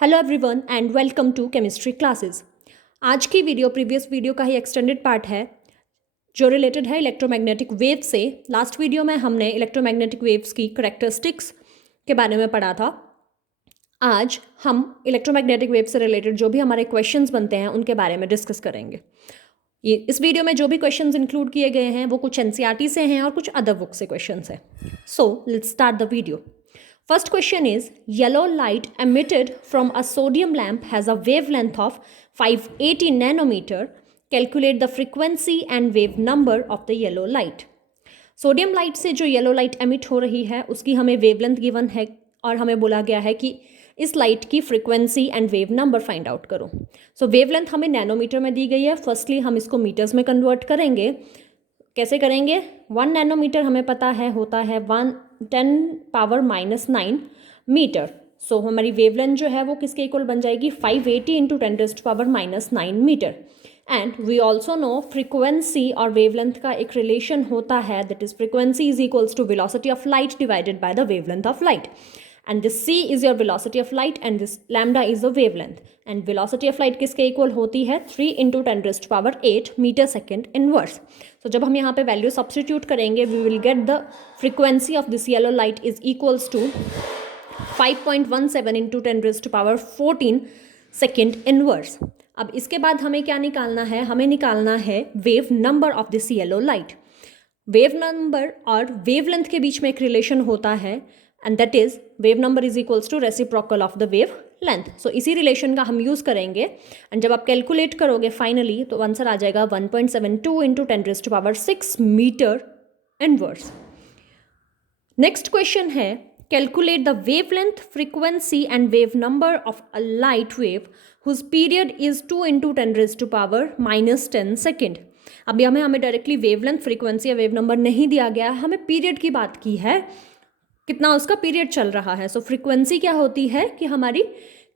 Hello everyone and welcome to chemistry classes. आज की video previous video का ही extended part है जो रिलेटेड है इलेक्ट्रोमैग्नेटिक वेव से। लास्ट वीडियो में हमने इलेक्ट्रोमैग्नेटिक वेव्स की करैक्टरिस्टिक्स के बारे में पढ़ा था। आज हम इलेक्ट्रोमैग्नेटिक वेव से रिलेटेड जो भी हमारे क्वेश्चंस बनते हैं उनके बारे में डिस्कस करेंगे। ये इस वीडियो में जो भी क्वेश्चंस इंक्लूड किए गए हैं वो कुछ एनसीईआरटी से हैं और कुछ अदर बुक से क्वेश्चंस हैं। So let's start the video. First question is, yellow light emitted from a sodium lamp has a wavelength of 580 nanometer. Calculate the frequency and wave number of the yellow light. Sodium light से जो yellow light emit हो रही है उसकी हमें wavelength given है और हमें बोला गया है कि इस लाइट की frequency and wave number find out करो। सो वेवलेंथ हमें नैनोमीटर में दी गई है। फर्स्टली हम इसको मीटर्स में कन्वर्ट करेंगे। कैसे करेंगे? 1 नैनोमीटर हमें पता है होता है 10⁻⁹ मीटर। सो हमारी वेवलेंथ जो है वो किसके इक्वल बन जाएगी? 580 × 10⁻⁹ metre. And we also know frequency और वेवलेंथ का एक रिलेशन होता है, that is frequency is equals to velocity of light divided by the wavelength of light. And this c is your velocity of light and this lambda is the wavelength. And velocity of light किसके equal होती है? 3 × 10⁸ metre second inverse. तो जब हम यहाँ पे value substitute करेंगे we will get the frequency of this yellow light is equals to 5.17 × 10⁻14 second inverse. अब इसके बाद हमें क्या निकालना है? हमें निकालना है wave number of this yellow light. Wave number और वेवलेंथ के बीच में एक रिलेशन होता है and that is wave number is equals to reciprocal of the wave length. So इसी रिलेशन का हम यूज़ करेंगे एंड जब आप कैलकुलेट करोगे फाइनली तो आंसर आ जाएगा 1.72 × 10⁶ मीटर इनवर्स। नेक्स्ट क्वेश्चन है, calculate the wavelength, frequency and wave number of a light wave whose period is 2 × 10⁻⁻10 second. अभी हमें डायरेक्टली वेवलेंथ, फ्रीक्वेंसी या वेव नंबर नहीं दिया गया, हमें पीरियड की बात की है, कितना उसका पीरियड चल रहा है। सो फ्रीक्वेंसी क्या होती है कि हमारी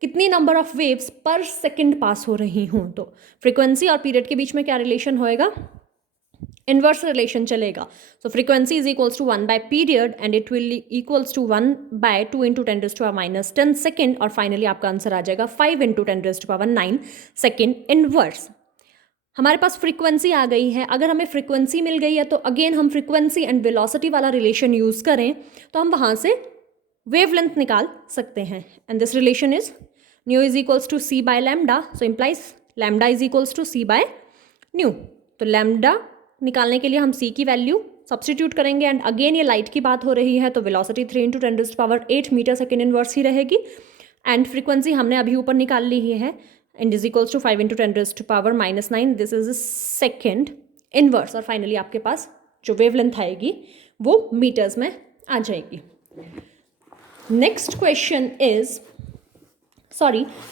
कितनी नंबर ऑफ वेव्स पर सेकंड पास हो रही हों। तो फ्रीक्वेंसी और पीरियड के बीच में क्या रिलेशन होएगा? इनवर्स रिलेशन चलेगा। So frequency is equals to 1 by period and it will equals to 1 by 2 × 10⁻⁻10 second और फाइनली आपका आंसर आ जाएगा 5 × 10⁻9 सेकेंड इनवर्स। हमारे पास फ्रीक्वेंसी आ गई है। अगर हमें फ्रीक्वेंसी मिल गई है तो अगेन हम फ्रीक्वेंसी एंड वेलोसिटी वाला रिलेशन यूज़ करें तो हम वहाँ से वेवलेंथ निकाल सकते हैं। And this relation is nu is equals to c by lambda, so implies lambda is equals to c by nu. तो लैम्डा निकालने के लिए हम c की वैल्यू सब्सटीट्यूट करेंगे एंड अगेन ये लाइट की बात हो रही है तो वेलोसिटी 3 × 10⁸ मीटर सेकेंड इनवर्स ही रहेगी एंड फ्रीक्वेंसी हमने अभी ऊपर निकाल ली ही है and is equals to 5 × 10⁻⁻9. This is second inverse और फाइनली आपके पास जो वेवलेंथ आएगी वो मीटर्स में आ जाएगी। नेक्स्ट क्वेश्चन इज,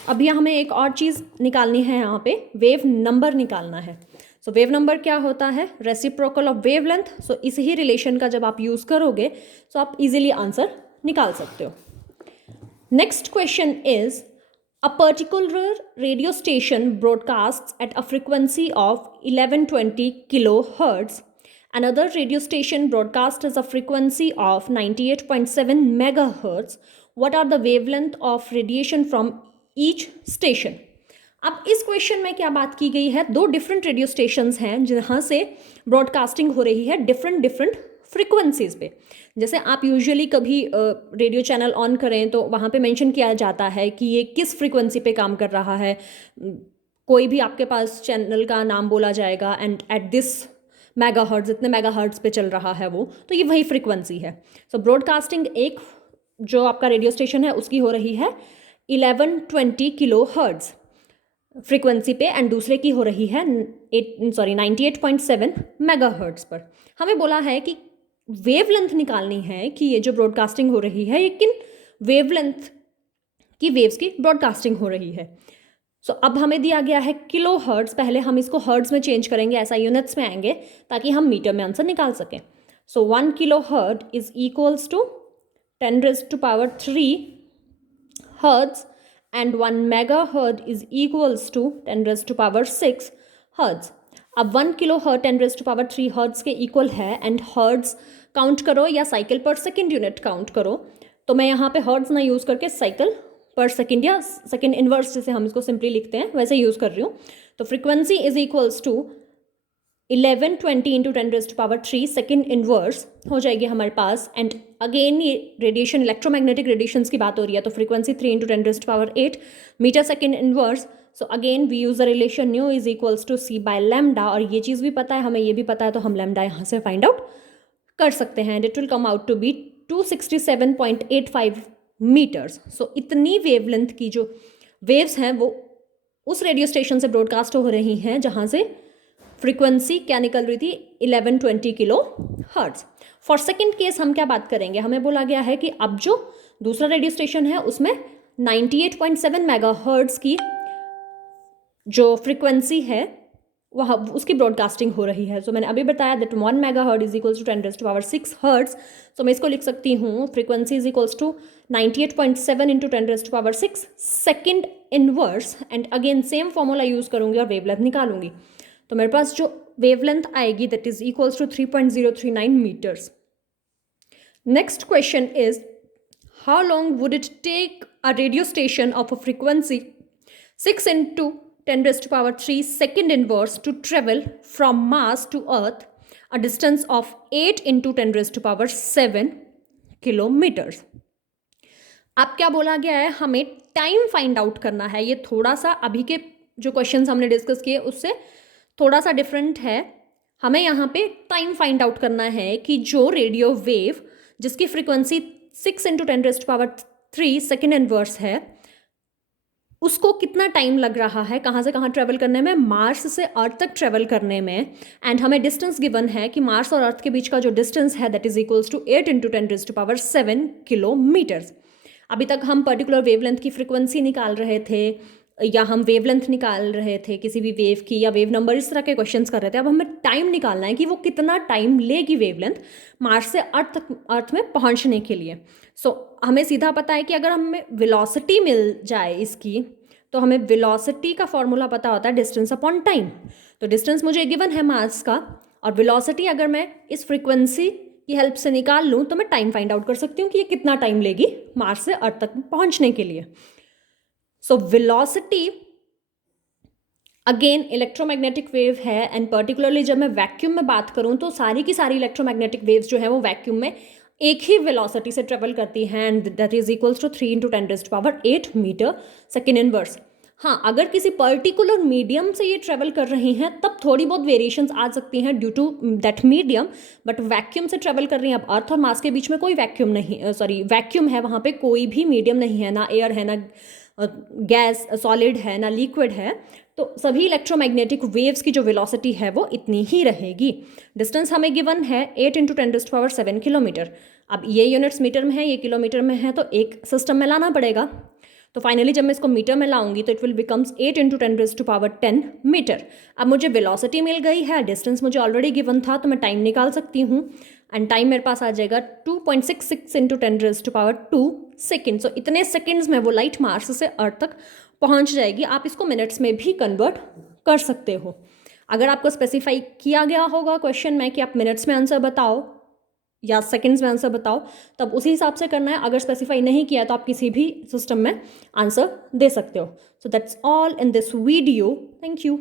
अभी हमें एक और चीज़ निकालनी है, यहाँ पे वेव नंबर निकालना है। सो वेव नंबर क्या होता है? Reciprocal of wavelength. सो इस ही रिलेशन का जब आप यूज़ करोगे तो आप इजीली आंसर निकाल सकते हो। Next question is, a particular radio station broadcasts at a frequency of 1120 kilohertz. Another radio station broadcasts at a frequency of 98.7 megahertz. What are the wavelength of radiation from each station? अब इस question में क्या बात की गई है? 2 different radio stations हैं जहाँ से ब्रॉडकास्टिंग हो रही है डिफरेंट फ्रीक्वेंसीज पे। जैसे आप यूजुअली कभी रेडियो चैनल ऑन करें तो वहाँ पे मेंशन किया जाता है कि ये किस फ्रीक्वेंसी पे काम कर रहा है। कोई भी आपके पास चैनल का नाम बोला जाएगा एंड एट दिस मेगाहर्ट्ज, इतने मेगाहर्ट्ज पे चल रहा है वो, तो ये वही फ्रीक्वेंसी है। सो ब्रॉडकास्टिंग एक जो आपका रेडियो स्टेशन है उसकी हो रही है 1120 किलोहर्ट्ज फ्रीक्वेंसी पे एंड दूसरे की हो रही है 98.7 मेगाहर्ट्ज पर। हमें बोला है कि वेवलेंथ निकालनी है कि ये जो ब्रॉडकास्टिंग हो रही है ये किन वेवलेंथ की वेव्स की ब्रॉडकास्टिंग हो रही है। सो अब हमें दिया गया है किलो हर्ट्ज, पहले हम इसको हर्ट्ज में चेंज करेंगे, ऐसा यूनिट्स में आएंगे ताकि हम मीटर में आंसर निकाल सकें। So 1 kilo hertz is equals to 10⁻³ hertz and 1 megahertz is equals to 10⁻6 hertz. अब 1 किलो हर्ट 10⁻³ हर्ट्ज के इक्वल है एंड हर्ट्ज काउंट करो या साइकिल पर सेकेंड यूनिट काउंट करो, तो मैं यहाँ पे हर्ट्ज ना यूज़ करके साइकिल पर सेकेंड या सेकेंड इनवर्स जैसे हम इसको सिंपली लिखते हैं वैसे यूज़ कर रही हूँ। तो frequency is equals to 1120 into 10⁻³ second inverse हो जाएगी हमारे पास। एंड अगेन ये रेडिएशन, इलेक्ट्रोमैग्नेटिक रेडिएशंस की बात हो रही है, तो frequency 3 into 10⁸ metre second inverse. So again we use the relation nu is equals to c by lambda, और ये चीज़ भी पता है हमें, ये भी पता है, तो हम लैम्डा यहाँ से फाइंड आउट कर सकते हैं। And it will come out to be 267.85 metres. सो इतनी वेवलेंथ की जो वेव्स हैं वो उस रेडियो स्टेशन से ब्रॉडकास्ट हो रही हैं जहाँ से फ्रीक्वेंसी क्या निकल रही थी, 1120 kilo hertz. For second case हम क्या बात करेंगे, हमें बोला गया है कि अब जो दूसरा रेडियो स्टेशन है उसमें 98.7 मेगाहर्ट्ज की जो फ्रीक्वेंसी है वह उसकी ब्रॉडकास्टिंग हो रही है। सो मैंने अभी बताया that 1 megahertz is equals to 10⁻6 hertz. So मैं इसको लिख सकती हूँ frequency is equals to 98.7 into 10⁻6 second inverse. And again same formula use करूँगी और वेवलेंथ निकालूंगी, तो मेरे पास जो वेवलेंथ आएगी that is equals to 3.039 metres. Next question is how long would it take a radio station of a frequency 6 into 10⁻³ second inverse to travel from Mars to Earth a distance of 8 into 10⁻7 kilometres. अब क्या बोला गया है, हमें time find out करना है। ये थोड़ा सा अभी के जो क्वेश्चंस हमने डिस्कस किए उससे थोड़ा सा डिफरेंट है। हमें यहाँ पे टाइम फाइंड आउट करना है कि जो रेडियो वेव जिसकी फ्रीक्वेंसी 6 इंटू 10⁻³ सेकेंड इनवर्स है उसको कितना टाइम लग रहा है कहाँ से कहाँ ट्रैवल करने में, मार्स से अर्थ तक ट्रैवल करने में। एंड हमें डिस्टेंस गिवन है कि मार्स और अर्थ के बीच का जो डिस्टेंस है that is equals to 8 into 10⁻7 kilometres. अभी तक हम पर्टिकुलर वेवलेंथ की फ्रीक्वेंसी निकाल रहे थे या हम वेवलेंथ निकाल रहे थे किसी भी वेव की, या वेव नंबर, इस तरह के क्वेश्चंस कर रहे थे। अब हमें टाइम निकालना है कि वो कितना टाइम लेगी वेवलेंथ मार्स से अर्थ में पहुंचने के लिए। सो हमें सीधा पता है कि अगर हमें वेलोसिटी मिल जाए इसकी, तो हमें वेलोसिटी का फॉर्मूला पता होता है डिस्टेंस अपॉन टाइम। तो डिस्टेंस मुझे गिवन है मार्स का, और वेलोसिटी अगर मैं इस फ्रीक्वेंसी की हेल्प से निकाल लूँ तो मैं टाइम फाइंड आउट कर सकती हूँ कि ये कितना टाइम लेगी मार्स से अर्थ तक पहुंचने के लिए। So velocity again electromagnetic wave है, एंड पर्टिकुलरली जब मैं वैक्यूम में बात करूँ तो सारी की सारी इलेक्ट्रोमैग्नेटिक वेव्स जो है वो वैक्यूम में एक ही वेलोसिटी से ट्रेवल करती हैं, and that is equals to 3 into 10⁸ metre second inverse. हाँ, अगर किसी पर्टिकुलर मीडियम से ये ट्रेवल कर रही हैं तब थोड़ी बहुत वेरिएशंस आ सकती हैं due to that medium, but vacuum से ट्रेवल कर रही हैं। अब अर्थ और मार्स के बीच में कोई वैक्यूम नहीं, वैक्यूम है, वहाँ पे कोई भी मीडियम नहीं है, ना एयर है, ना गैस सॉलिड है, ना लिक्विड है। तो सभी इलेक्ट्रोमैग्नेटिक वेव्स की जो वेलोसिटी है वो इतनी ही रहेगी। डिस्टेंस हमें गिवन है 8 इंटू 10⁻7 किलोमीटर। अब ये यूनिट्स मीटर में है, ये किलोमीटर में है, तो एक सिस्टम में लाना पड़ेगा। तो फाइनली जब मैं इसको मीटर में लाऊंगी तो it will becomes 8 into 10⁻10 metre. अब मुझे वेलोसिटी मिल गई है, डिस्टेंस मुझे ऑलरेडी गिवन था, तो मैं टाइम निकाल सकती हूँ। एंड टाइम मेरे पास आ जाएगा 2.66 इंटू 10⁻2 सेकेंड। सो इतने सेकेंड्स में वो लाइट मार्स से अर्थ तक पहुँच जाएगी। आप इसको मिनट्स में भी कन्वर्ट कर सकते हो। अगर आपको स्पेसिफाई किया गया होगा क्वेश्चन में कि आप मिनट्स में आंसर बताओ या सेकंड्स में आंसर बताओ, तब उसी हिसाब से करना है। अगर स्पेसिफाई नहीं किया तो आप किसी भी सिस्टम में आंसर दे सकते हो। So that's all in this video. Thank you.